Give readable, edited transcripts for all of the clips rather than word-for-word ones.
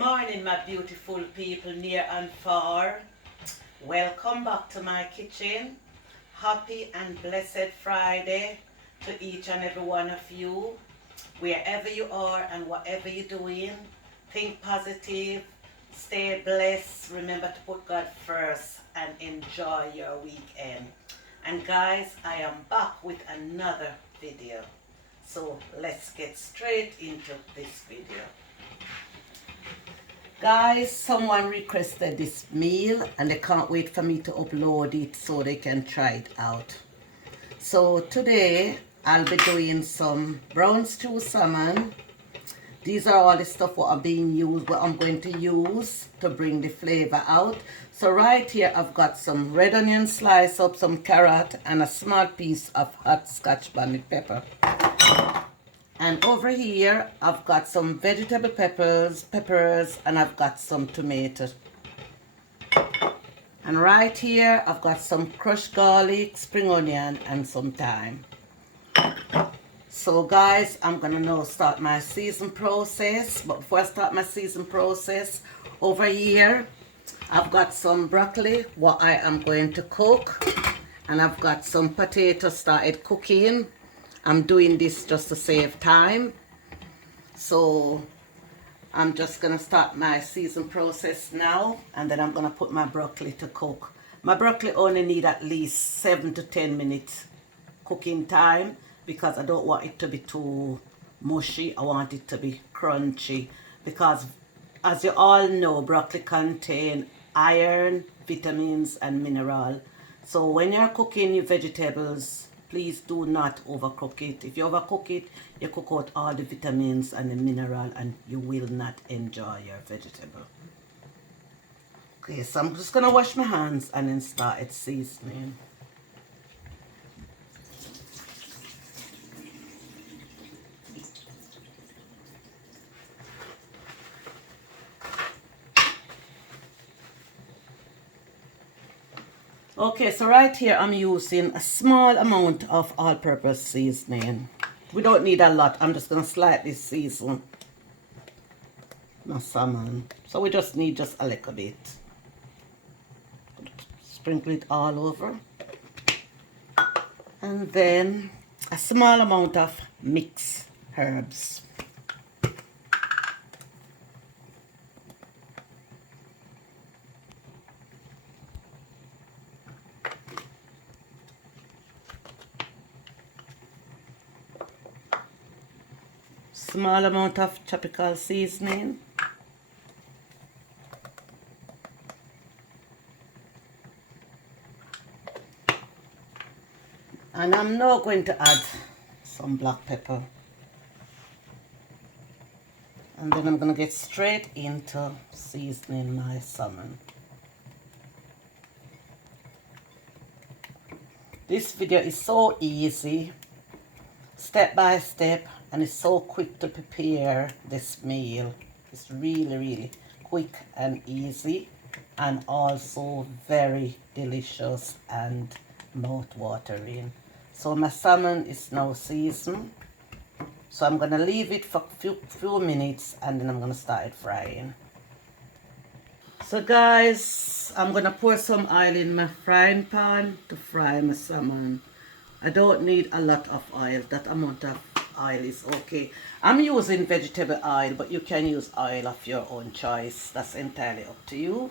morning, my beautiful people near and far. Welcome back to my kitchen. Happy and blessed Friday to each and every one of you. Wherever you are and whatever you're doing, think positive, stay blessed. Remember to put God first and enjoy your weekend. And guys, I am back with another video. So let's get straight into this video. Guys, someone requested this meal and they can't wait for me to upload it so they can try it out. So today I'll be doing some brown stew salmon. These are all the stuff what I'm going to use to bring the flavor out. So right here I've got some red onion slice up, some carrot, and a small piece of hot scotch bonnet pepper. And over here I've got some vegetable peppers, and I've got some tomatoes. And right here I've got some crushed garlic, spring onion, and some thyme. So guys, I'm gonna now start my season process. But before I start my season process, over here I've got some broccoli what I am going to cook, and I've got some potatoes started cooking. I'm doing this just to save time. So I'm just gonna start my season process now, and then I'm gonna put my broccoli to cook. My broccoli only need at least 7 to 10 minutes cooking time, because I don't want it to be too mushy. I want it to be crunchy, because as you all know, broccoli contain iron, vitamins, and mineral. So when you're cooking your vegetables, please do not overcook it. If you overcook it, you cook out all the vitamins and the mineral, and you will not enjoy your vegetable. Okay, so I'm just gonna wash my hands and then start seasoning. Okay, so right here I'm using a small amount of all-purpose seasoning. We don't need a lot. I'm just going to slightly season my salmon. So we just need just a little bit. Sprinkle it all over. And then a small amount of mixed herbs. Small amount of tropical seasoning. And I'm now going to add some black pepper. And then I'm going to get straight into seasoning my salmon. This video is so easy, step by step, and it's so quick to prepare this meal. It's really, really quick and easy, and also very delicious and mouth-watering. So my salmon is now seasoned. So I'm gonna leave it for a few minutes, and then I'm gonna start frying. So guys, I'm gonna pour some oil in my frying pan to fry my salmon. I don't need a lot of oil. That amount of oil is okay. I'm using vegetable oil, but you can use oil of your own choice. That's entirely up to you.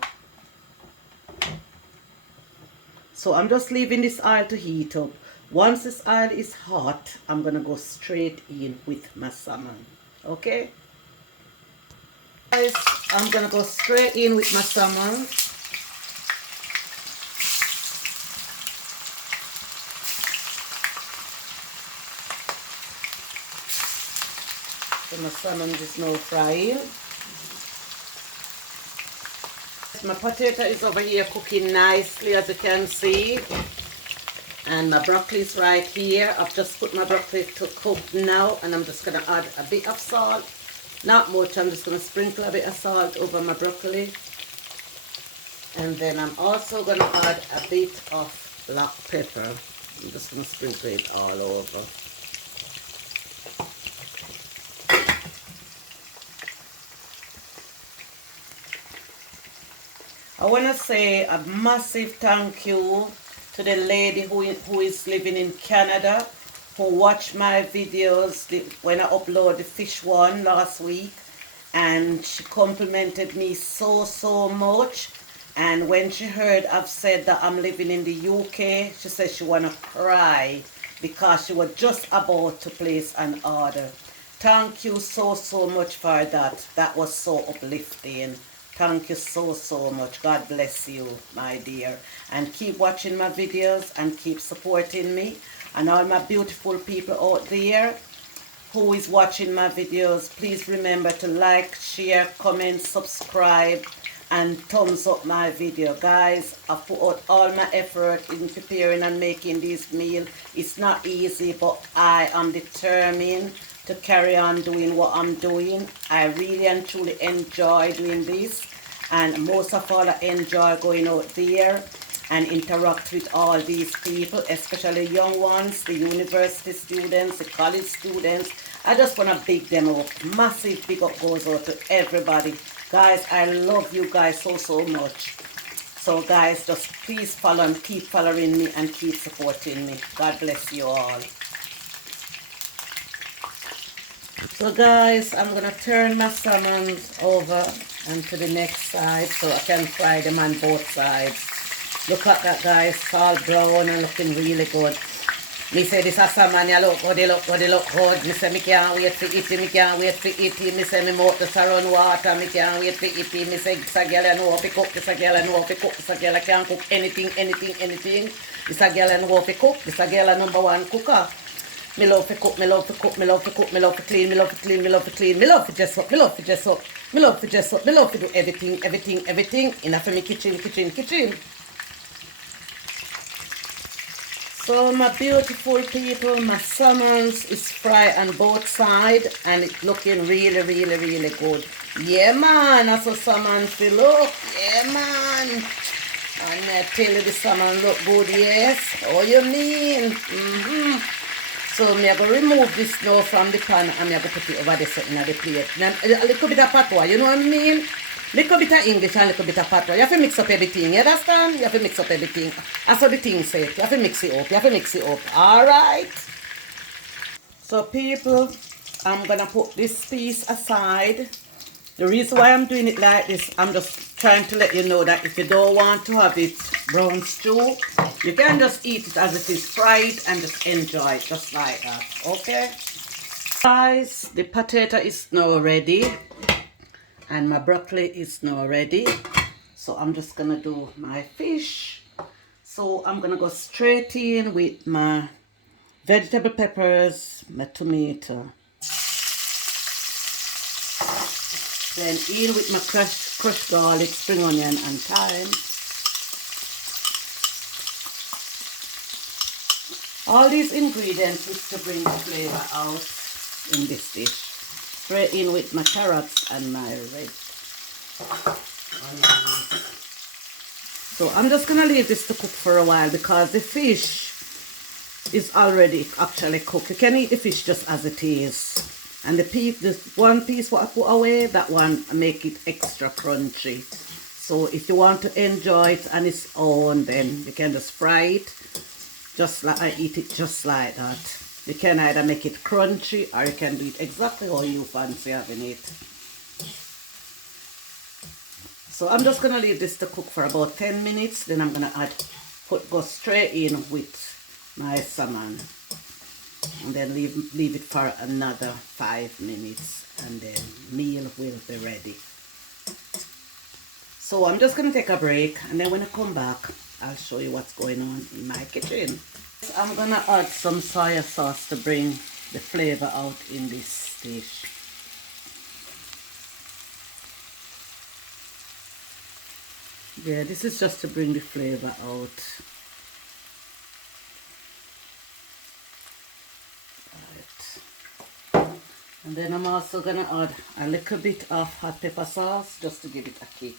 So I'm just leaving this oil to heat up. Once this oil is hot, I'm gonna go straight in with my salmon. Okay? Guys, I'm gonna go straight in with my salmon. So my salmon is now frying. My potato is over here cooking nicely, as you can see. And my broccoli is right here. I've just put my broccoli to cook now, and I'm just going to add a bit of salt. Not much, I'm just going to sprinkle a bit of salt over my broccoli. And then I'm also going to add a bit of black pepper. I'm just going to sprinkle it all over. I want to say a massive thank you to the lady who is living in Canada, who watched my videos when I uploaded the fish one last week, and she complimented me so much. And when she heard I've said that I'm living in the UK, she said she wanna cry because she was just about to place an order. Thank you so much for that. That was so uplifting. Thank you so much. God bless you, my dear. And keep watching my videos and keep supporting me. And all my beautiful people out there who is watching my videos, please remember to like, share, comment, subscribe, and thumbs up my video. Guys, I put out all my effort in preparing and making this meal. It's not easy, but I am determined to carry on doing what I'm doing. I really and truly enjoy doing this, and most of all I enjoy going out there and interact with all these people, especially young ones, the university students, the college students. I just want to big them up. Massive big up goes out to everybody. Guys, I love you guys so much. So guys, just please follow and keep following me and keep supporting me. God bless you all. So guys, I'm going to turn my salmons over and to the next side so I can fry them on both sides. Look at that, guys, it's all brown and looking really good. Me say this a salmon, you look good, they look good. Me say me can't wait for eat it, me can't wait for eat it. Me say me mouth just run water, me can't wait for eat it. Me say this a girl I know how to cook, this a girl I know how to cook, this a girl I can cook anything. This a girl I know how to cook, this a girl I #1 cooker. Me love to cook, me love to cook, me love to cook, me love to clean, me love to clean, me love to clean, me love to dress up, me love to dress up, me love to dress up, me love to do everything in a me kitchen. So my beautiful people, my salmons is fried on both sides and it's looking really good. Yeah man, that's how salmon feel look. Yeah man. And I tell you the salmon look good, yes. Oh you mean? So I'm going to remove this now from the pan and I'm going to put it over there so in the plate. Now, a little bit of patois, you know what I mean? Little bit of English and a little bit of patois. You have to mix up everything, you understand? You have to mix up everything. That's what the thing said. You have to mix it up. Alright? So people, I'm going to put this piece aside. The reason why I'm doing it like this, I'm just trying to let you know that if you don't want to have it brown stew, you can just eat it as it is fried and just enjoy it just like that. Okay? Guys, the potato is now ready. And my broccoli is now ready. So I'm just going to do my fish. So I'm going to go straight in with my vegetable peppers, my tomato. Then in with my crushed garlic, spring onion and thyme. All these ingredients is to bring the flavor out in this dish. Straight in with my carrots and my red onions. So I'm just going to leave this to cook for a while because the fish is already actually cooked. You can eat the fish just as it is. And this one piece what I put away, that one make it extra crunchy. So if you want to enjoy it on its own, then you can just fry it. Just like I eat it just like that. You can either make it crunchy or you can do it exactly how you fancy having it. So I'm just going to leave this to cook for about 10 minutes. Then I'm going to go straight in with my salmon. And then leave it for another 5 minutes. And then meal will be ready. So I'm just going to take a break. And then when I come back, I'll show you what's going on in my kitchen. I'm going to add some soy sauce to bring the flavor out in this dish. Yeah, this is just to bring the flavor out. Right. And then I'm also going to add a little bit of hot pepper sauce just to give it a kick.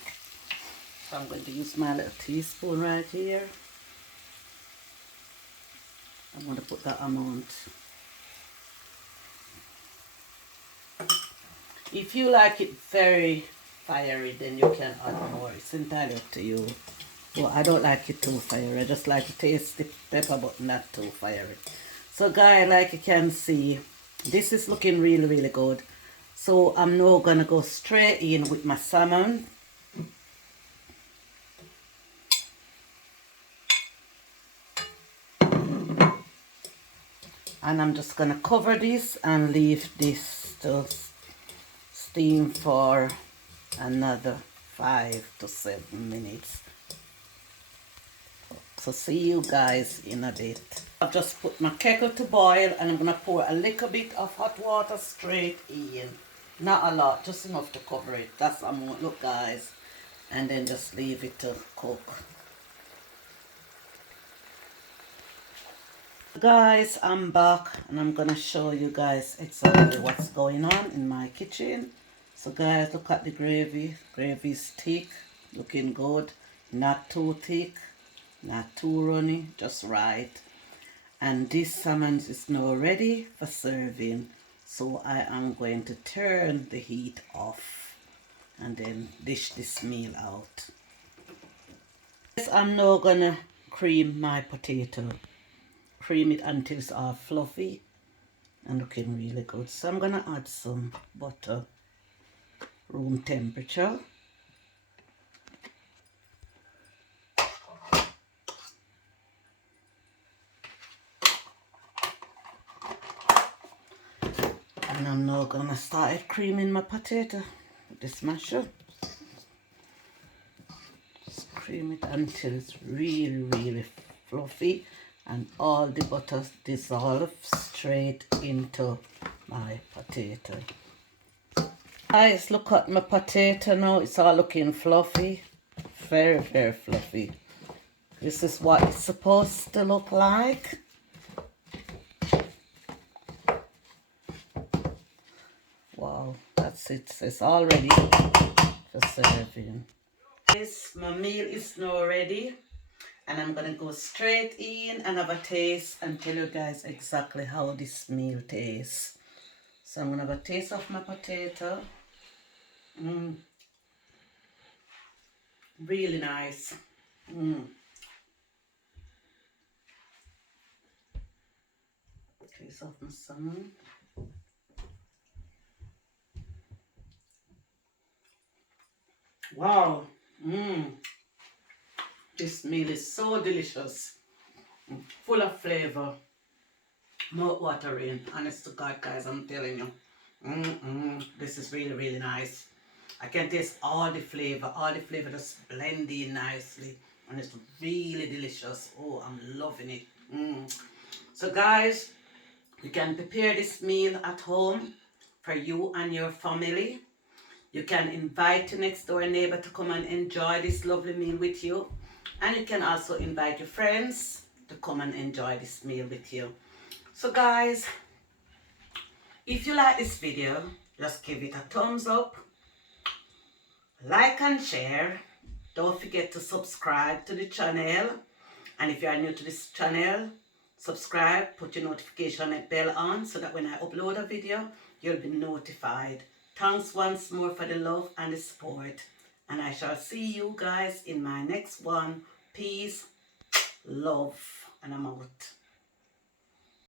So I'm going to use my little teaspoon right here. I'm going to put that amount. If you like it very fiery, then you can add more. It's entirely up to you. Well, I don't like it too fiery. I just like to taste the pepper, but not too fiery. So guys, like you can see, this is looking really, really good. So I'm now gonna go straight in with my salmon. And I'm just gonna cover this and leave this to steam for another 5 to 7 minutes. So see you guys in a bit. I've just put my kettle to boil and I'm gonna pour a little bit of hot water straight in. Not a lot, just enough to cover it. That's how it look, guys. And then just leave it to cook. Guys, I'm back and I'm gonna show you guys exactly what's going on in my kitchen. So guys, look at the gravy. Gravy is thick, looking good, not too thick, not too runny, just right. And this salmon is now ready for serving. So I am going to turn the heat off and then dish this meal out. I'm now gonna cream my potato. Cream it until it's all fluffy and looking really good. So I'm gonna add some butter, room temperature. And I'm now gonna start creaming my potato with this masher. Just cream it until it's really, really fluffy and all the butter dissolves straight into my potato. Guys, look at my potato now. It's all looking fluffy. Very, very fluffy. This is what it's supposed to look like. Wow, that's it. It's all ready for serving. My meal is now ready. And I'm gonna go straight in and have a taste and tell you guys exactly how this meal tastes. So I'm gonna have a taste of my potato. Really nice. Taste of my salmon. Wow. This meal is so delicious. Full of flavor. Mouth watering. Honest to God, guys, I'm telling you. This is really, really nice. I can taste all the flavor. All the flavor just blend in nicely. And it's really delicious. Oh, I'm loving it. So guys, you can prepare this meal at home for you and your family. You can invite your next door neighbor to come and enjoy this lovely meal with you. And you can also invite your friends to come and enjoy this meal with you. So guys, if you like this video, just give it a thumbs up, like and share. Don't forget to subscribe to the channel. And if you are new to this channel, subscribe, put your notification bell on so that when I upload a video, you'll be notified. Thanks once more for the love and the support. And I shall see you guys in my next one. Peace, love, and I'm out.